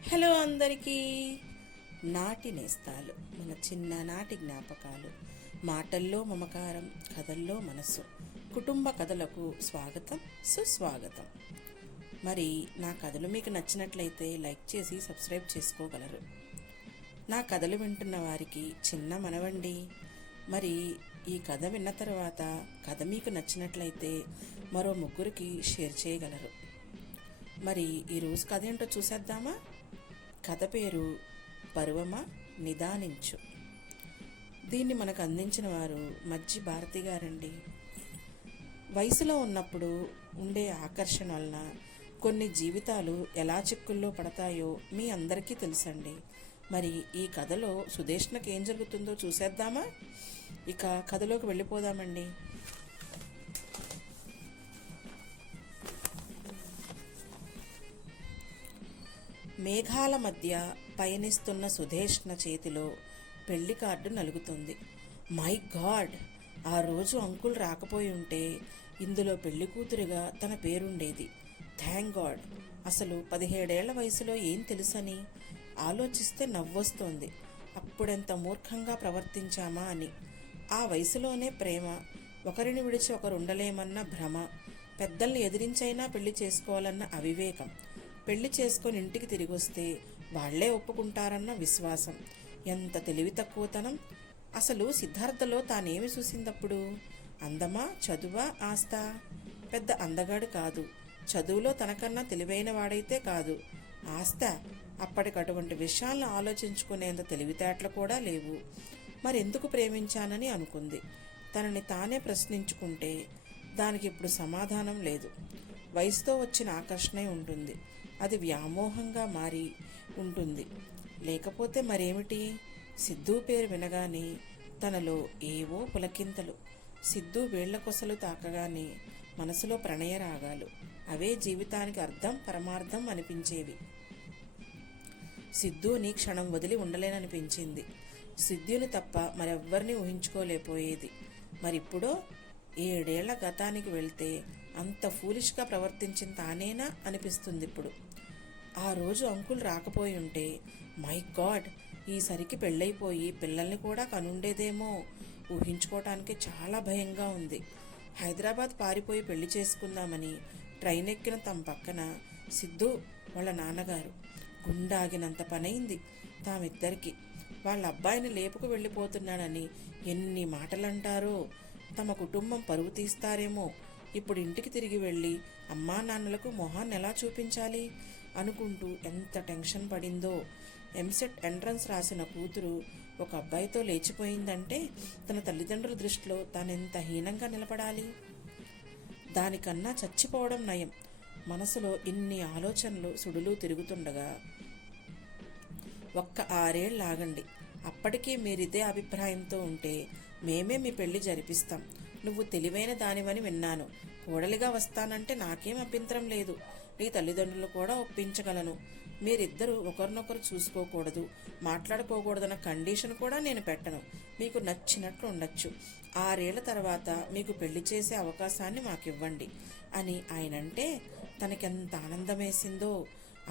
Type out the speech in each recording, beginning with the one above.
Hello అందరికీ. నాటి నేస్తాలు, మన చిన్ననాటి జ్ఞాపకాలు, మాటల్లో మమకారం, కథల్లో మనస్సు, కుటుంబ కథలకు స్వాగతం, సుస్వాగతం. మరి నా కథలు మీకు నచ్చినట్లయితే లైక్ చేసి సబ్స్క్రైబ్ చేసుకోగలరు. నా కథలు వింటున్న వారికి చిన్న మనవండి. మరి ఈ కథ విన్న తర్వాత కథ మీకు నచ్చినట్లయితే మరో ముగ్గురికి షేర్ చేయగలరు. మరి ఈరోజు కథ ఏంటో చూసేద్దామా? కథ పేరు పరువమా నిదానించు. దీన్ని మనకు అందించిన వారు మజ్జి భారతి గారండి. వయసులో ఉన్నప్పుడు ఉండే ఆకర్షణ వలన కొన్ని జీవితాలు ఎలా చిక్కుల్లో పడతాయో మీ అందరికీ తెలుసండి. మరి ఈ కథలో సుదేష్ణకి ఏం జరుగుతుందో చూసేద్దామా? ఇక కథలోకి వెళ్ళిపోదామండి. మేఘాల మధ్య పయనిస్తున్న సుధేష్ణ చేతిలో పెళ్లి కార్డు నలుగుతుంది. మై గాడ్, ఆ రోజు అంకుల్ రాకపోయి ఉంటే ఇందులో పెళ్లి కూతురిగా తన పేరుండేది. Thank God. అసలు 17 ఏళ్ల వయసులో ఏం తెలుసని ఆలోచిస్తే నవ్వొస్తోంది. అప్పుడెంత మూర్ఖంగా ప్రవర్తించామా అని. ఆ వయసులోనే ప్రేమ, ఒకరిని విడిచి ఒకరు ఉండలేమన్న భ్రమ, పెద్దల్ని ఎదిరించైనా పెళ్లి చేసుకోవాలన్న అవివేకం, పెళ్లి చేసుకొని ఇంటికి తిరిగి వస్తే వాళ్లే ఒప్పుకుంటారన్న విశ్వాసం. ఎంత తెలివి తక్కువతనం! అసలు సిద్ధార్థలో తానేమి చూసిందప్పుడు? అందమా, చదువా, ఆస్తా? పెద్ద అందగాడు కాదు, చదువులో తనకన్నా తెలివైన వాడైతే కాదు. ఆస్త? అప్పటికటువంటి విషయాలను ఆలోచించుకునేంత తెలివితేటలు కూడా లేవు. మరెందుకు ప్రేమించానని అనుకుంది. తనని తానే ప్రశ్నించుకుంటే దానికి ఇప్పుడు సమాధానం లేదు. వయసుతో వచ్చిన ఆకర్షణే ఉంటుంది. అది వ్యామోహంగా మారి ఉంటుంది. లేకపోతే మరేమిటి? సిద్ధు పేరు వినగానే తనలో ఏవో పులకింతలు. సిద్ధు వేళ్ల కొసలు తాకగానే మనసులో ప్రణయ రాగాలు. అవే జీవితానికి అర్థం, పరమార్థం అనిపించేవి. సిద్ధుని క్షణం వదిలి ఉండలేననిపించింది. సిద్ధుని తప్ప మరెవ్వరిని ఊహించుకోలేకపోయేది. మరిప్పుడో 7 ఏళ్ల గతానికి వెళ్తే అంత ఫూలిష్గా ప్రవర్తించిన తానేనా అనిపిస్తుంది ఇప్పుడు. ఆ రోజు అంకుల్ రాకపోయి ఉంటే మై గాడ్, ఈసరికి పెళ్ళైపోయి పిల్లల్ని కూడా కనుండేదేమో. ఊహించుకోవటానికి చాలా భయంగా ఉంది. హైదరాబాద్ పారిపోయి పెళ్లి చేసుకుందామని ట్రైన్ ఎక్కిన తమ పక్కన సిద్ధు వాళ్ళ నాన్నగారు. గుండాగినంత పనైంది తామిద్దరికి. వాళ్ళ అబ్బాయిని లేపుకు వెళ్ళిపోతున్నాడని ఎన్ని మాటలంటారో. తమ కుటుంబం పరువు తీస్తారేమో. ఇప్పుడు ఇంటికి తిరిగి వెళ్ళి అమ్మా నాన్నలకు మొహాన్ని ఎలా చూపించాలి అనుకుంటూ ఎంత టెన్షన్ పడిందో. ఎంసెట్ ఎంట్రన్స్ రాసిన కూతురు ఒక అబ్బాయితో లేచిపోయిందంటే తన తల్లిదండ్రుల దృష్టిలో తానెంత హీనంగా నిలబడాలి. దానికన్నా చచ్చిపోవడం నయం. మనసులో ఇన్ని ఆలోచనలు సుడులు తిరుగుతుండగా ఒక్క 6 ఏళ్ళు ఆగండి. అప్పటికీ మీరిదే అభిప్రాయంతో ఉంటే మేమే మీ పెళ్లి జరిపిస్తాం. నువ్వు తెలివైన దానివని విన్నాను. కోడలిగా వస్తానంటే నాకేం అభ్యంతరం లేదు. నీ తల్లిదండ్రులు కూడా ఒప్పించగలను. మీరిద్దరూ ఒకరినొకరు చూసుకోకూడదు, మాట్లాడుకోకూడదన్న కండిషన్ కూడా నేను పెట్టను. మీకు నచ్చినట్లు ఉండొచ్చు. 6 ఏళ్ల తర్వాత మీకు పెళ్లి చేసే అవకాశాన్ని మాకివ్వండి అని ఆయనంటే తనకెంత ఆనందమేసిందో.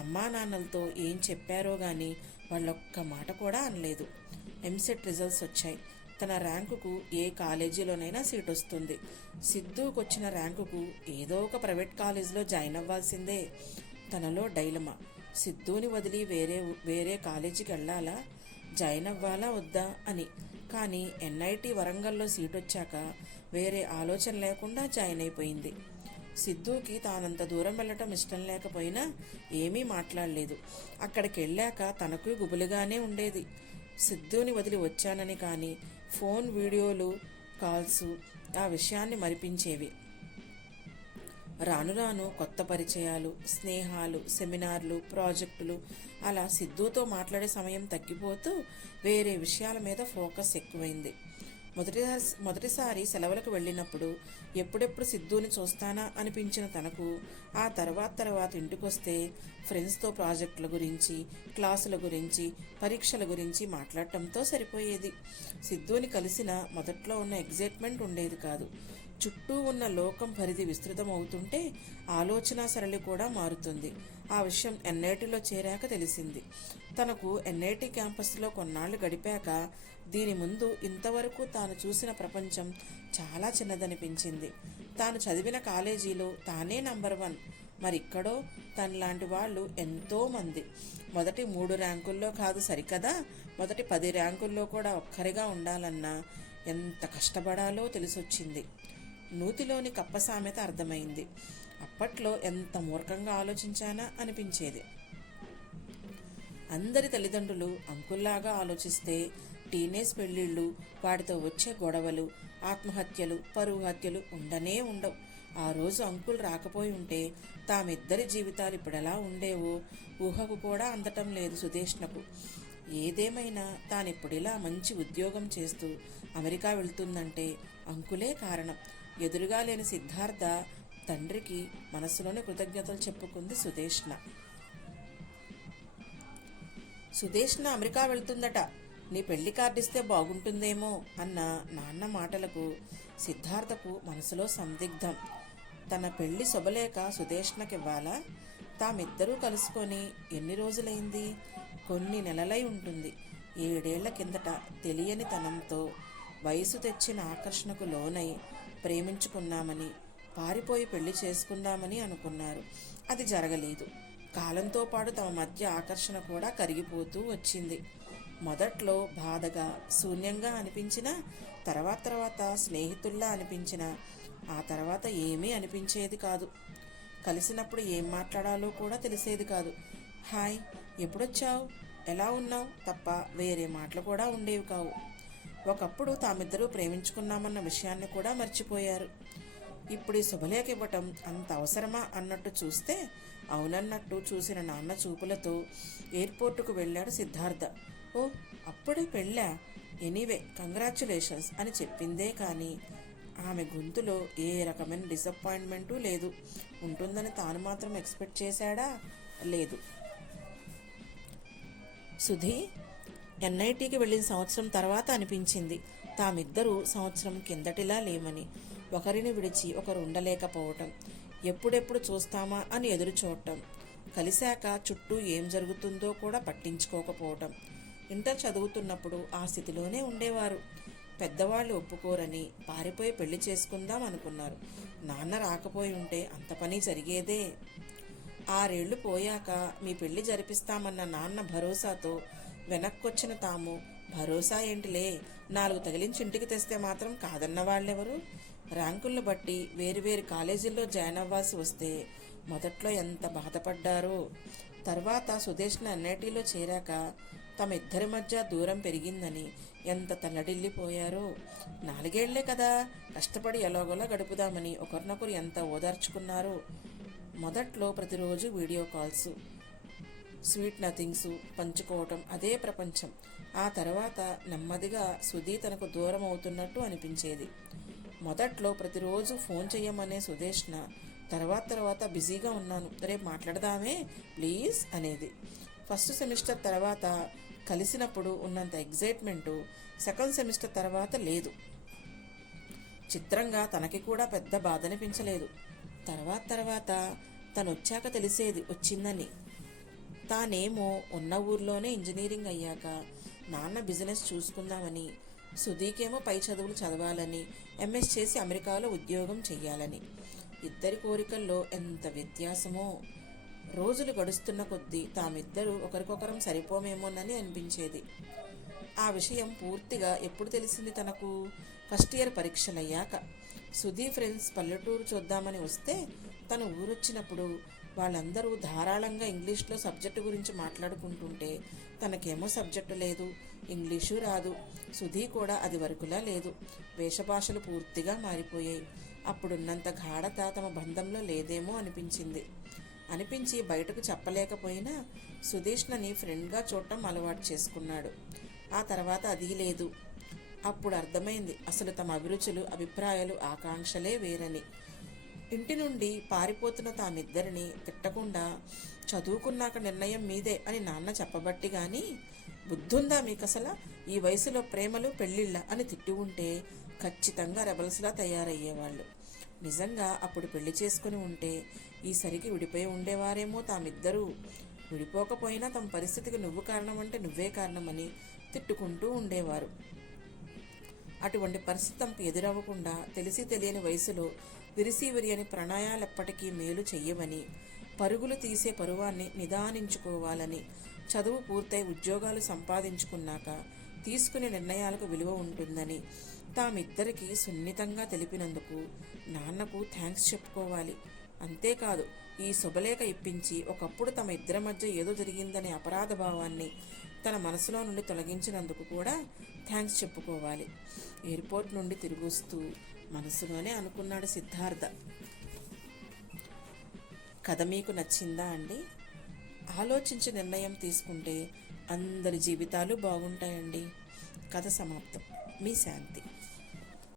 అమ్మా నాన్నలతో ఏం చెప్పారో గాని వాళ్ళొక్క మాట కూడా అనలేదు. ఎంసెట్ రిజల్ట్స్ వచ్చాయి. తన ర్యాంకుకు ఏ కాలేజీలోనైనా సీట్ వస్తుంది. సిద్ధుకు వచ్చిన ర్యాంకుకు ఏదో ఒక ప్రైవేట్ కాలేజీలో జాయిన్ అవ్వాల్సిందే. తనలో డైలమా. సిద్ధుని వదిలి వేరే కాలేజీకి వెళ్ళాలా, జాయిన్ అవ్వాలా వద్దా అని. కానీ ఎన్ఐటి వరంగల్లో సీట్ వచ్చాక వేరే ఆలోచన లేకుండా జాయిన్ అయిపోయింది. సిద్ధుకి తానంత దూరం వెళ్ళటం ఇష్టం లేకపోయినా ఏమీ మాట్లాడలేదు. అక్కడికి వెళ్ళాక తనకు గుబులుగానే ఉండేది. సిద్ధుని వదిలి వచ్చానని. కానీ ఫోన్ వీడియోలు, కాల్స్ ఆ విషయాన్ని మరిపించేవి. రాను రాను కొత్త పరిచయాలు, స్నేహాలు, సెమినార్లు, ప్రాజెక్టులు, అలా సిద్ధుతో మాట్లాడే సమయం తగ్గిపోతూ వేరే విషయాల మీద ఫోకస్ ఎక్కువైంది. మొదటిసారి సెలవులకు వెళ్ళినప్పుడు ఎప్పుడెప్పుడు సిద్ధుని చూస్తానా అనిపించిన తనకు ఆ తర్వాత ఇంటికొస్తే ఫ్రెండ్స్తో ప్రాజెక్టుల గురించి, క్లాసుల గురించి, పరీక్షల గురించి మాట్లాడటంతో సరిపోయేది. సిద్ధుని కలిసిన మొదట్లో ఉన్న ఎగ్జైట్మెంట్ ఉండేది కాదు. చుట్టూ ఉన్న లోకం పరిధి విస్తృతం అవుతుంటే ఆలోచన సరళి కూడా మారుతుంది. ఆ విషయం ఎన్ఐటీలో చేరాక తెలిసింది. తనకు ఎన్ఐటీ క్యాంపస్లో కొన్నాళ్లు గడిపాక దీని ముందు ఇంతవరకు తాను చూసిన ప్రపంచం చాలా చిన్నదనిపించింది. తాను చదివిన కాలేజీలో తానే నంబర్ 1, మరిక్కడో తనలాంటి వాళ్ళు ఎంతోమంది. మొదటి 3 ర్యాంకుల్లో కాదు సరికదా, మొదటి 10 ర్యాంకుల్లో కూడా ఒక్కరిగా ఉండాలన్నా ఎంత కష్టపడాలో తెలిసొచ్చింది. నూతిలోని కప్ప సామెత అర్థమైంది. అప్పట్లో ఎంత మూర్ఖంగా ఆలోచించానా అనిపించేది. అందరి తల్లిదండ్రులు అంకుల్లాగా ఆలోచిస్తే టీనేజ్ పెళ్ళిళ్ళు, వాటితో వచ్చే గొడవలు, ఆత్మహత్యలు, పరువు హత్యలు ఉండనే ఉండవు. ఆ రోజు అంకుల్ రాకపోయి ఉంటే తామిద్దరి జీవితాలు ఇప్పుడెలా ఉండేవో ఊహకు కూడా అందటం లేదు సుదేష్ణకు. ఏదేమైనా తానిప్పుడిలా మంచి ఉద్యోగం చేస్తూ అమెరికా వెళ్తుందంటే అంకులే కారణం. ఎదురుగా లేని సిద్ధార్థ తండ్రికి మనసులోని కృతజ్ఞతలు చెప్పుకుంది సుదేష్ణ. సుదేష్ణ అమెరికా వెళ్తుందట, నీ పెళ్లి కార్డిస్తే బాగుంటుందేమో అన్న నాన్న మాటలకు సిద్ధార్థకు మనసులో సందిగ్ధం. తన పెళ్లి శుభలేఖ సుదేష్ణకివ్వాలా? తామిద్దరూ కలుసుకొని ఎన్ని రోజులైంది? కొన్ని నెలలై ఉంటుంది. 7 ఏళ్ల కిందట తెలియని తనంతో వయసు తెచ్చిన ఆకర్షణకు లోనై ప్రేమించుకున్నామని, పారిపోయి పెళ్లి చేసుకుందామని అనుకున్నారు. అది జరగలేదు. కాలంతో పాటు తమ మధ్య ఆకర్షణ కూడా కరిగిపోతూ వచ్చింది. మొదట్లో బాధగా, శూన్యంగా అనిపించినా తర్వాత స్నేహితుల్లా అనిపించినా ఆ తర్వాత ఏమీ అనిపించేది కాదు. కలిసినప్పుడు ఏం మాట్లాడాలో కూడా తెలిసేది కాదు. హాయ్, ఎప్పుడొచ్చావు, ఎలా ఉన్నావు తప్ప వేరే మాటలు కూడా ఉండేవి కావు. ఒకప్పుడు తామిద్దరూ ప్రేమించుకున్నామన్న విషయాన్ని కూడా మర్చిపోయారు. ఇప్పుడు ఈ శుభలేఖ ఇవ్వటం అంత అవసరమా అన్నట్టు చూస్తే అవునన్నట్టు చూసిన నాన్న చూపులతో ఎయిర్పోర్టుకు వెళ్ళాడు సిద్ధార్థ. ఓ, అప్పుడే పెళ్ళా? ఎనీవే కంగ్రాచ్యులేషన్స్ అని చెప్పిందే కానీ ఆమె గొంతులో ఏ రకమైన డిసప్పాయింట్మెంటు లేదు. ఉంటుందని తాను మాత్రం ఎక్స్పెక్ట్ చేశాడా? లేదు. సుధీ ఎన్ఐటీకి వెళ్ళిన సంవత్సరం తర్వాత అనిపించింది తామిద్దరూ సంవత్సరం కిందటిలా లేమని. ఒకరిని విడిచి ఒకరు ఉండలేకపోవటం, ఎప్పుడెప్పుడు చూస్తామా అని ఎదురు చూడటం, కలిశాక చుట్టూ ఏం జరుగుతుందో కూడా పట్టించుకోకపోవటం. ఇంటర్ చదువుతున్నప్పుడు ఆ స్థితిలోనే ఉండేవారు. పెద్దవాళ్ళు ఒప్పుకోరని పారిపోయి పెళ్లి చేసుకుందాం అనుకున్నారు. నాన్న రాకపోయి ఉంటే అంత పని జరిగేదే. 6 ఏళ్లు పోయాక మీ పెళ్లి జరిపిస్తామన్న నాన్న భరోసాతో వెనక్కొచ్చిన తాము భరోసా ఏంటిలే, 4 తగిలించి ఇంటికి తెస్తే మాత్రం కాదన్న వాళ్ళెవరు? ర్యాంకులను బట్టి వేరువేరు కాలేజీల్లో జాయిన్ అవ్వాల్సి వస్తే మొదట్లో ఎంత బాధపడ్డారో. తర్వాత సుదేష్ణ ఎన్ఐటీలో చేరాక తమ ఇద్దరి మధ్య దూరం పెరిగిందని ఎంత తల్లడిల్లిపోయారో. 4 ఏళ్లే కదా, కష్టపడి ఎలాగోలా గడుపుదామని ఒకరినొకరు ఎంత ఓదార్చుకున్నారో. మొదట్లో ప్రతిరోజు వీడియో కాల్స్, స్వీట్ నథింగ్స్ పంచుకోవటం, అదే ప్రపంచం. ఆ తర్వాత నెమ్మదిగా సుధీ తనకు దూరం అవుతున్నట్టు అనిపించేది. మొదట్లో ప్రతిరోజు ఫోన్ చెయ్యమనే సుదేష్ణ తర్వాత బిజీగా ఉన్నాను, రేపు మాట్లాడదామే ప్లీజ్ అనేది. ఫస్ట్ సెమిస్టర్ తర్వాత కలిసినప్పుడు ఉన్నంత ఎగ్జైట్మెంటు సెకండ్ సెమిస్టర్ తర్వాత లేదు. చిత్రంగా తనకి కూడా పెద్ద బాధ అనిపించలేదు. తర్వాత తను వచ్చాక తెలిసేది వచ్చిందని. తానేమో ఉన్న ఊర్లోనే ఇంజనీరింగ్ అయ్యాక నాన్న బిజినెస్ చూసుకుందామని, సుధీకేమో పై చదువులు చదవాలని, ఎంఎస్ చేసి అమెరికాలో ఉద్యోగం చెయ్యాలని. ఇద్దరి కోరికల్లో ఎంత వ్యత్యాసమో. రోజులు గడుస్తున్న కొద్దీ తామిద్దరూ ఒకరికొకరం సరిపోమేమోనని అనిపించేది. ఆ విషయం పూర్తిగా ఎప్పుడు తెలిసింది తనకు? ఫస్ట్ ఇయర్ పరీక్షలయ్యాక. సుధీ ఫ్రెండ్స్ పల్లెటూరు చూద్దామని వస్తే తను ఊరొచ్చినప్పుడు వాళ్ళందరూ ధారాళంగా ఇంగ్లీష్లో సబ్జెక్టు గురించి మాట్లాడుకుంటుంటే తనకేమో సబ్జెక్టు లేదు, ఇంగ్లీషు రాదు. సుధీ కూడా అది వరకులా లేదు. వేషభాషలు పూర్తిగా మారిపోయాయి. అప్పుడున్నంత గాఢత తమ బంధంలో లేదేమో అనిపించి బయటకు చెప్పలేకపోయినా సుదేష్ణని ఫ్రెండ్గా చూడటం అలవాటు చేసుకున్నాడు. ఆ తర్వాత అది లేదు. అప్పుడు అర్థమైంది అసలు తమ అభిరుచులు, అభిప్రాయాలు, ఆకాంక్షలే వేరని. ఇంటి నుండి పారిపోతున్న తామిద్దరిని తిట్టకుండా చదువుకున్నాక నిర్ణయం మీదే అని నాన్న చెప్పబట్టి గాని, బుద్ధుందా మీకసలా, ఈ వయసులో ప్రేమలు పెళ్ళిళ్ళ అని తిట్టి ఉంటే ఖచ్చితంగా రెబల్స్లా తయారయ్యేవాళ్ళు. నిజంగా అప్పుడు పెళ్లి చేసుకుని ఉంటే ఈసరికి విడిపోయి ఉండేవారేమో. తామిద్దరూ విడిపోకపోయినా తమ పరిస్థితికి నువ్వు కారణమంటే నువ్వే కారణమని తిట్టుకుంటూ ఉండేవారు. అటువంటి పరిస్థితి తమకు ఎదురవ్వకుండా తెలిసి తెలియని వయసులో విరిసి విరియని ప్రణయాలెప్పటికీ మేలు చెయ్యవని, పరుగులు తీసే పరువాన్ని నిదానించుకోవాలని, చదువు పూర్తయి ఉద్యోగాలు సంపాదించుకున్నాక తీసుకునే నిర్ణయాలకు విలువ ఉంటుందని తామిద్దరికీ సున్నితంగా తెలిపినందుకు నాన్నకు థ్యాంక్స్ చెప్పుకోవాలి. అంతేకాదు, ఈ శుభలేఖ ఇప్పించి ఒకప్పుడు తమ ఇద్దరి మధ్య ఏదో జరిగిందనే అపరాధ భావాన్ని తన మనసులో నుండి తొలగించినందుకు కూడా థ్యాంక్స్ చెప్పుకోవాలి. ఎయిర్పోర్ట్ నుండి తిరిగి వస్తూ మనసులోనే అనుకున్నాడు సిద్ధార్థ. కథ మీకు నచ్చిందా అండి? ఆలోచించి నిర్ణయం తీసుకుంటే అందరి జీవితాలు బాగుంటాయండి. కథ సమాప్తం. మీ శాంతి.